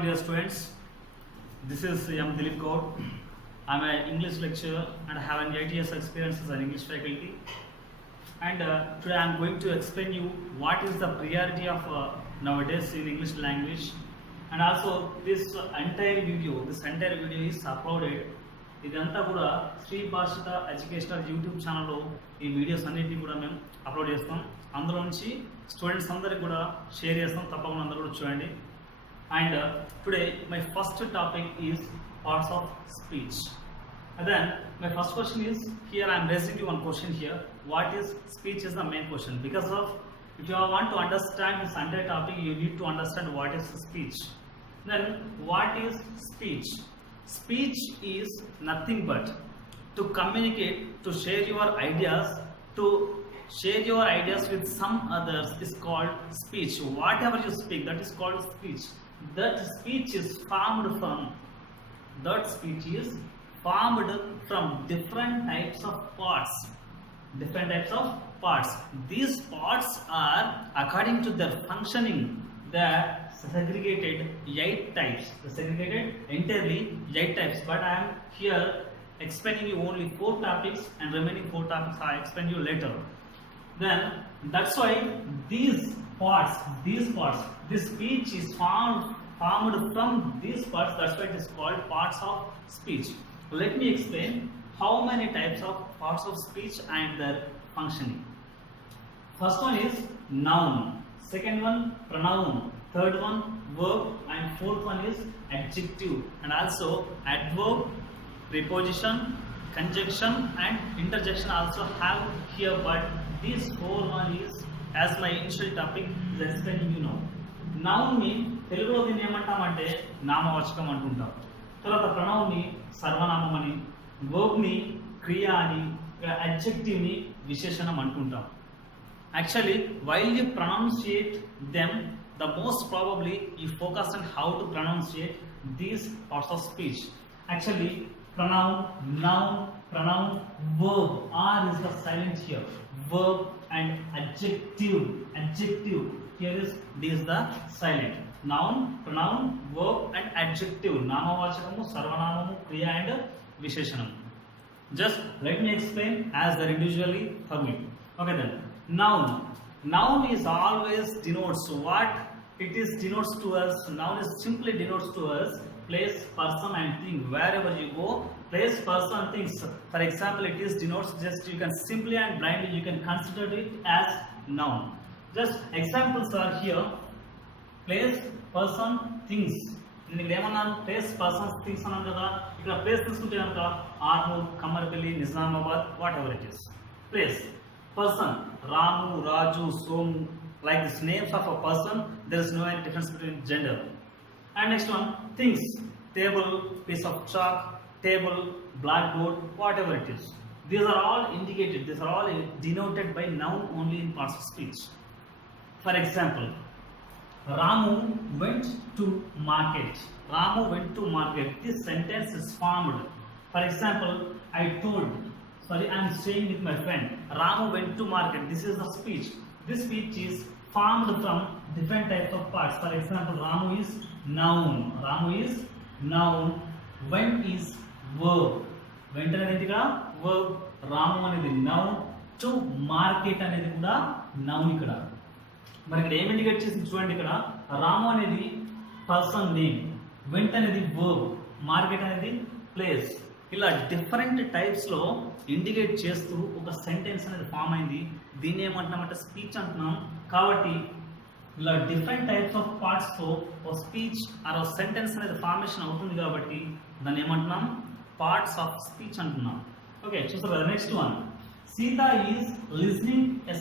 morning, dear students. This is M. Dilip Kaur. I am an English lecturer and I have an 8 years experience as an English faculty. And today I am going to explain you what is the priority of nowadays in English language. And also this entire video is uploaded. ఇదంతా కూడా Shri Bhashita educational YouTube ఛానల్లో ఈ videos అన్నిటిని కూడా మేము upload చేస్తాం. అందులో నుంచి స్టూడెంట్స్ అందరికి కూడా షేర్ చేస్తాం. తప్పకుండా అందరూ కూడా చూడండి. And today my first topic is parts of speech. And then my first question is, here I am raising you one question here. What is speech is the main question, because of if you want to understand this entire topic, you need to understand what is speech. Then what is speech? Speech is nothing but to communicate, to share your ideas, with some others is called speech. Whatever you speak, that is called speech. That speech is formed from different types of parts. These parts are, according to their functioning, they are segregated 8 types. Entirely 8 types, but I am here explaining you only 4 topics, and remaining 4 topics I explain you later. Then that's why these parts, this speech is formed from these parts. That's why it is called parts of speech. Let me explain how many types of parts of speech and their functioning. First one is noun, second one pronoun, third one verb, and fourth one is adjective, and also adverb, preposition, conjunction and interjection also have here, but this 4 one is, as my initial topic is explaining you now. Noun ని తెలుగులో దీన్ని ఏమంటామంటే నామవాచకం అంటుంటాం. తర్వాత pronoun ని సర్వనామం అని, verb ని క్రియ అని, adjective ని విశేషణం అంటుంటాం. Actually, while you pronunciate them, the most probably you focus on how to pronunciate these parts of speech. Actually, pronoun, noun, verb, R is the silent here. Verb and adjective. Here is this is the silent. Noun, pronoun, verb and adjective. Namavachakamu, sarvanamamu, kriya and visheshanam. Just let me explain as they're individually for me. Okay then. Noun is always denotes what it is denotes to us. Noun is simply denotes to us place, person and thing. Wherever you go, place, person, things. For example, it is denotes, just you can simply and blindly you can consider it as noun. Just examples are here. Place, person, things. నేను ఇక్కడ ఏమన్నాను, place, persons, things అన్నాను కదా. ఇక్కడ place తీసుకుంటే కనుక Armoor, Kammarapalli, Nizamabad, what ever it is. Place, person, Ramu, Raju, Somu, like these names of a person, there is no any difference between gender. And next one, things, table, piece of chalk, table, blackboard, whatever it is. These are all indicated, these are all denoted by noun only in parts of speech. For example, Ramu went to market. This sentence is formed. For example, I am staying with my friend. Ramu went to market. This is the speech. This speech is formed from different types of parts. For example, Ramu is noun. Went is verb. Went అనేది కూడా verb. Ramu అనేది noun. To market అనేది కూడా noun ఇక్కడ. మరి ఇక్కడ ఏమి indicate చేసి చూడండి, ఇక్కడ రాము అనేది పర్సన్ నేమ్, వెంట అనేది వర్బ్, మార్కెట్ అనేది ప్లేస్. ఇలా డిఫరెంట్ టైప్స్ లో ఇండికేట్ చేస్తూ ఒక సెంటెన్స్ అనేది ఫామ్ అయింది. దీన్ని ఏమంటున్నామంటే స్పీచ్ అంటున్నాం. కాబట్టి ఇలా డిఫరెంట్ టైప్స్ ఆఫ్ పార్ట్స్ తో ఒక స్పీచ్ ఆర్ సెంటెన్స్ అనేది ఫార్మేషన్ అవుతుంది. కాబట్టి దాన్ని ఏమంటున్నాం, పార్ట్స్ ఆఫ్ స్పీచ్ అంటున్నాం. ఓకే, చూస్తారు కదా. Next one, Sita is listening a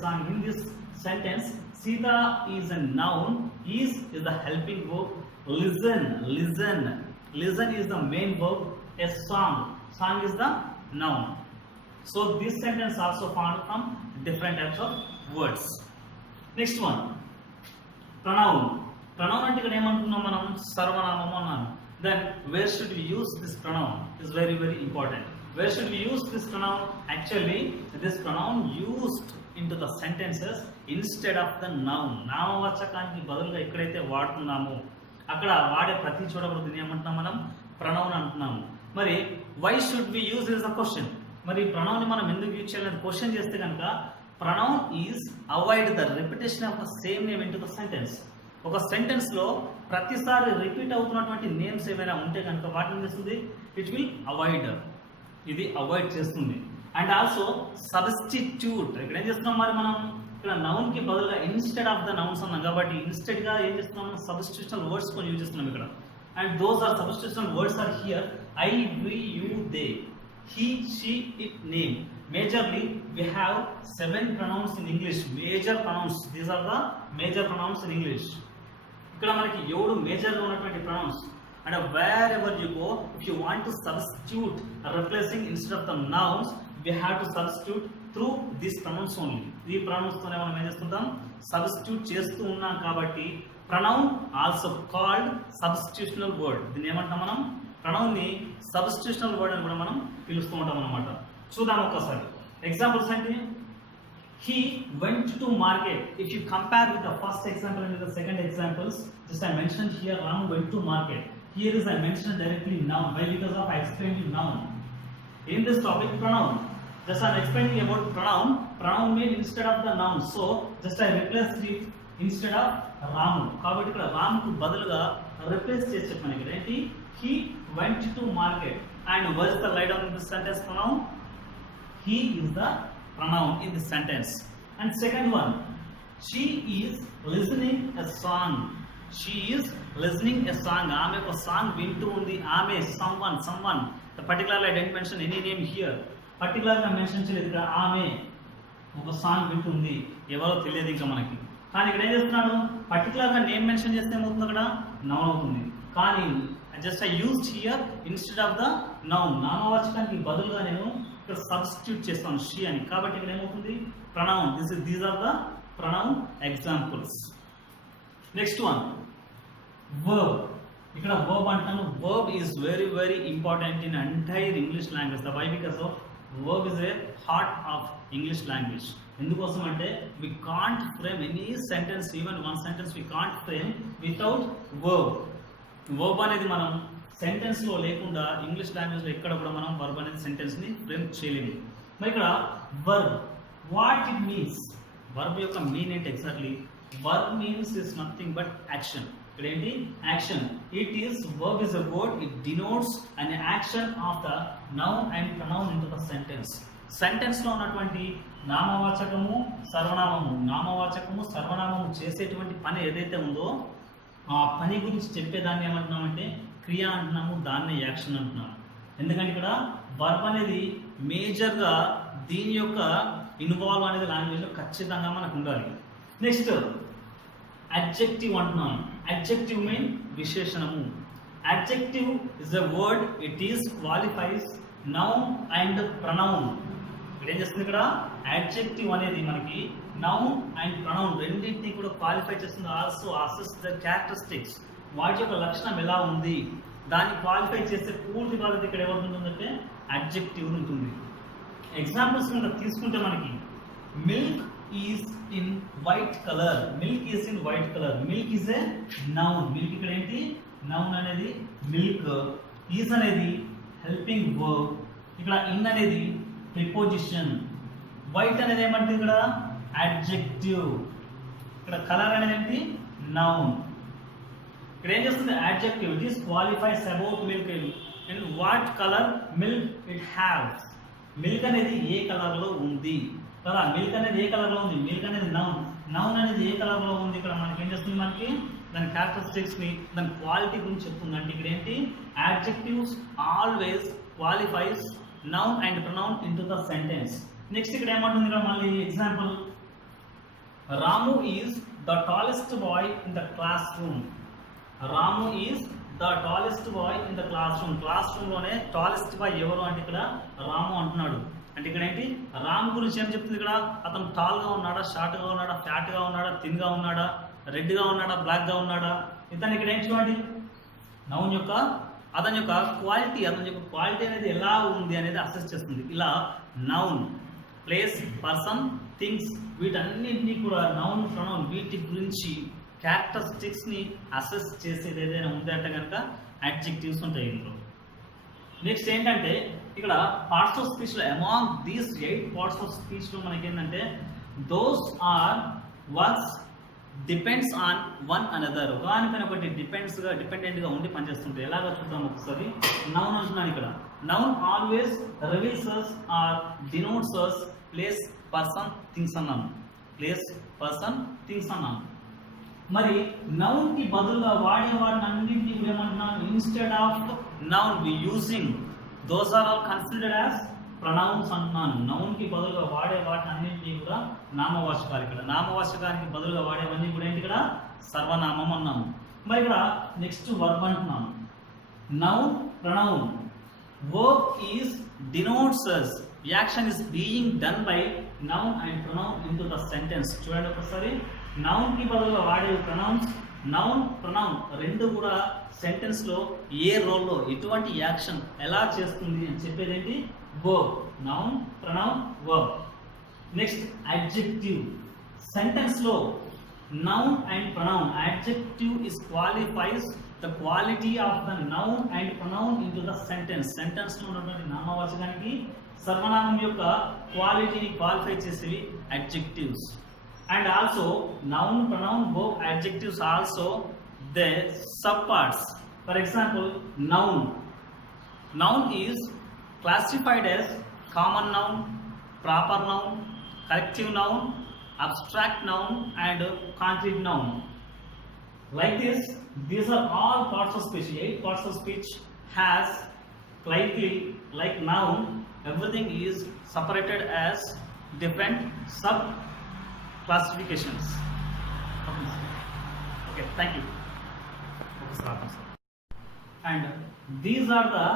song. In this sentence, Sita is a noun. Is the helping verb. Listen is the main verb. A song is the noun. So this sentence also formed from different types of words. Next one, pronoun అంటే ఇక్కడ ఏమంటున్నాం మనం, సర్వనామం అన్నాను. Then where should we use this pronoun is very very important. Where should we use this pronoun? Actually, this pronoun used into the sentences instead of the noun. నామవాచకానికి బదులుగా ఎక్కడైతే వాడుతున్నామో అక్కడ వాడే ప్రతి చోట కూడా దీన్ని ఏమంటున్నాం మనం ప్రొనౌన్ అంటున్నాము. మరి why should we use is the question. మరి ప్రొనౌన్ ని మనం ఎందుకు యూజ్ చేయాలని క్వశ్చన్ చేస్తే కనుక pronoun is avoid the repetition of the same name into the sentence. ఒక సెంటెన్స్ లో ప్రతిసారి రిపీట్ అవుతున్నటువంటి నేమ్స్ ఏమైనా ఉంటే కనుక వాటిని చేస్తుంది ఇట్ విల్ అవాయిడ్, ఇది అవాయిడ్ చేస్తుంది. అండ్ ఆల్సో సబ్స్టిట్యూట్, ఇక్కడ ఏం చేస్తున్నాం మరి మనం ఇక్కడ నౌన్ కి బదులుగా ఇన్స్టెడ్ ఆఫ్ ద నౌన్స్ అన్నాం కాబట్టి ఇన్స్టెడ్ గా ఏం చేస్తున్నాం మనం సబ్స్టిట్యూషనల్ వర్డ్స్ కొని యూజ్ చేస్తున్నాం ఇక్కడ. And those are substitutional words are here I, we, you, they, he, she, it, name. Majorly we have 7 pronouns in English. Major pronouns, these are the major pronouns in English. ఇక్కడ మనకి 7 major గా ఉన్నటువంటి pronouns. And wherever you go, if you want to substitute replacing instead of the nouns, we have to substitute through these pronouns only. ఈ pronouns తోనే మనం ఏం చేస్తుంటాం substitute చేస్తూ ఉన్నాం కాబట్టి pronoun also called substitutional word. దీన్ని ఏమంటాం మనం ప్రొనౌన్ ని సబ్స్టిట్యూషనల్ వర్డ్ అని కూడా మనం పిలుస్తూ ఉంటాం అన్నమాట. చూద్దాం ఒక్కసారి ఎగ్జాంపుల్స్ అంటే he went to market. If you compare with the first example and with the second examples, just I mentioned here Ram went to market. Here is I mentioned directly noun. Why? Because of I explained you noun. In this topic pronoun, just I am explaining about pronoun. Pronoun means instead of the noun. So just I replaced it instead of Ramu. కాబట్టి ఇక్కడ రామ్ కు బదులుగా replace చేసి చెప్పాను ఇక్కడ ఏంటి he went to market. And what is the write down in this sentence pronoun? He is the pronoun in this sentence. And second one, she is listening a song. She is listening a song. ఆమె ఒక song వింటూ ఉంది. ఆమె someone. Particularly I didn't mention any name here. Particularly గా mention చేయలేదు ఇక్కడ. ఆమె ఒక సాంగ్ వింటుంది, ఎవరో తెలియదు ఇంకా మనకి. కానీ ఇక్కడ ఏం చేస్తున్నాడు పర్టికులర్ గా నేమ్ మెన్షన్ చేస్తే ఏమవుతుంది అక్కడ నౌన్ అవుతుంది. కానీ just I used here instead of the noun. నామవాచకానికి బదులుగా నేను ఇక్కడ సబ్స్టిట్యూట్ చేస్తాను షీ అని. కాబట్టి ఇక్కడ ఏమవుతుంది pronoun. These are the pronoun examples. Next one verb. ఇక్కడ వర్బ్ అంటాను. Verb is very very important in entire English language. The why because of verb is a heart of English language. ఎందుకోసం అంటే we can't frame any sentence, even one sentence we can't frame without verb. Verb అనేది మనం sentence లో లేకుండా English language లో ఎక్కడ కూడా మనం వర్బ్ అనేది సెంటెన్స్ ని ఫ్రేమ్ చేయలేము. మరి ఇక్కడ verb what it means, verb యొక్క మీన్ ఏంటి exactly? Verb means is nothing but action. ఇక్కడ ఏంటి action. It is verb is a word, it denotes an action of the noun and pronoun in to the sentence. Sentence లో ఉన్నటువంటి నామవాచకము సర్వనామము, నామవాచకము సర్వనామము చేసేటువంటి పని ఏదైతే ఉందో ఆ పని గురించి చెప్పేదాన్ని ఏమంటున్నామంటే క్రియ అంటున్నాము, దాన్ని యాక్షన్ అంటున్నాము. ఎందుకంటే ఇక్కడ వర్బ్ అనేది మేజర్గా దీని యొక్క ఇన్వాల్వ్ అనేది లాంగ్వేజ్లో ఖచ్చితంగా మనకు ఉండాలి. నెక్స్ట్ అడ్జెక్టివ్ అంటున్నాను. అడ్జెక్టివ్ మీన్ విశేషణము. Adjective is a word, it is qualifies noun and pronoun. ఇక్కడ ఏం చేస్తుంది ఇక్కడ అడ్జెక్టివ్ అనేది మనకి నౌన్ అండ్ ప్రొనౌన్ రెండింటినీ కూడా క్వాలిఫై చేస్తుంది. ఆల్సో అసెస్ ద క్యారెక్టరిస్టిక్స్, వాటి యొక్క లక్షణం ఎలా ఉంది దాన్ని క్వాలిఫై చేస్తే పూర్తి బాధ్యత ఇక్కడ ఎవరు ఉంటుందంటే అడ్జెక్టివ్ ఉంటుంది. ఎగ్జాంపుల్స్ కనుక తీసుకుంటే మనకి milk is in white colour. Milk is in white colour. Milk is a noun. Milk ఇక్కడ ఏంటి నౌన్ అనేది మిల్క్. ఈజ్ అనేది హెల్పింగ్ వర్బ్. ఇక్కడ ఇన్ అనేది ప్రిపోజిషన్. వైట్ అనేది ఏమంటే ఇక్కడ అడ్జెక్టివ్. ఇక్కడ కలర్ అనేది ఏంటి నౌన్. ఇక్కడ ఏం చేస్తుంది adjective. It is qualifies about milk. And what colour milk it haves. Milk అనేది ఏ కలర్ లో ఉంది కదా. మిల్క్ అనేది ఏ కలర్ లో ఉంది. మిల్క్ అనేది నౌన్. నౌన్ అనేది ఏ కలర్ లో ఉంది. ఇక్కడ మనకి ఏం చేస్తుంది మనకి దాని క్యారెక్టరిస్టిక్స్ ని దాని క్వాలిటీ గురించి చెప్తుంది. అంటే ఇక్కడ ఏంటి adjectives always qualifies noun and pronoun into the sentence. Next ఇక్కడ ఏమంటుంది ఇక్కడ మళ్ళీ example Ramu is the tallest boy in the class room. Ramu is the tallest boy in the class room. Class room లోనే tallest bye ఎవరు అంటే ఇక్కడ రాము అంటున్నాడు. అంటే ఇక్కడ ఏంటి రామ్ గురించి ఏం చెప్తుంది ఇక్కడ? అతను టాల్ గా ఉన్నాడా, షార్ట్ గా ఉన్నాడా, ఫ్యాట్ గా ఉన్నాడా, థిన్ గా ఉన్నాడా, రెడ్ గా ఉన్నాడా, బ్లాక్ గా ఉన్నాడా, ఇతను ఇక్కడ ఏం చూడండి నౌన్ యొక్క అతని యొక్క క్వాలిటీ అనేది ఎలా ఉంది అనేది అసెస్ చేస్తుంది. ఇలా నౌన్ ప్లేస్, పర్సన్, థింగ్స్ వీటన్నింటినీ కూడా నౌన్ ప్రొనౌన్ వీటి గురించి క్యారెక్టరిస్టిక్స్ ని అసెస్ చేసేది ఏదైనా ఉందంటే కనుక అడ్జెక్టివ్స్ ఉంటాయి ఇందులో. నెక్స్ట్ ఏంటంటే ఇక్కడ పార్ట్స్ ఆఫ్ స్పీచ్ లో among these 8 parts of speech లో మనకి ఏంటంటే those are works depends on one another, ఒకదానిపైన ఒకటి డిపెండెంట్ గా ఉండి పనిచేస్తుంటాయి. ఎలాగో చూద్దాం ఒకసారి. నౌన్ అంటున్నాను ఇక్కడ. Noun always reveals us or denotes us place, person, things అన్నాను. ప్లేస్, పర్సన్, థింగ్స్ అన్నాను. మరి నౌన్ కి బదులుగా వాడే వాటిని అన్నింటినీ కూడా ఏమంటున్నాను, instead of noun we using those are all considered as pronouns అంటున్నాను. నౌన్ కి బదులుగా వాడే వాటిని అన్నింటినీ కూడా నామవాచకాలు. ఇక్కడ నామవాచకానికి బదులుగా వాడేవన్నీ కూడా ఏంటి ఇక్కడ సర్వనామం అన్నాము. మరి ఇక్కడ నెక్స్ట్ వర్బ్ అంటున్నాను. Noun pronoun verb is denotes us, action is being done by noun and pronoun into the sentence. చూడండి ఒకసారి. నౌన్ కి బదులుగా వాడే ప్రొనౌన్స్, నౌన్ ప్రొనౌన్ రెండు కూడా సెంటెన్స్ లో ఏ రోల్లో ఎటువంటి యాక్షన్ ఎలా చేస్తుంది అని చెప్పేది ఏంటి, verb. Noun pronoun verb. Next adjective. Sentence లో noun and pronoun adjective is qualifies the quality of the noun and pronoun into the sentence. Sentence లో ఉన్నటువంటి నామవాచకానికి సర్వనామం యొక్క క్వాలిటీని క్వాలిఫై చేసేవి adjectives. And also noun, pronoun, verb, adjectives also their subparts. For example, noun. Noun is classified as common noun, proper noun, collective noun, abstract noun and concrete noun. Like this, these are all parts of speech. 8 parts of speech has slightly like noun. Everything is separated as different sub classifications. Okay, thank you. And these are the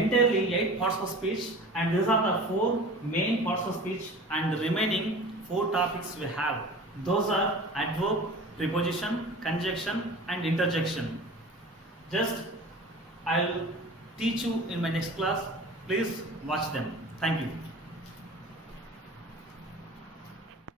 entirely 8 parts of speech, and these are the 4 main parts of speech, and the remaining 4 topics we have. Those are adverb, preposition, conjunction and interjection. Just I'll teach you in my next class. Please watch them. Thank you.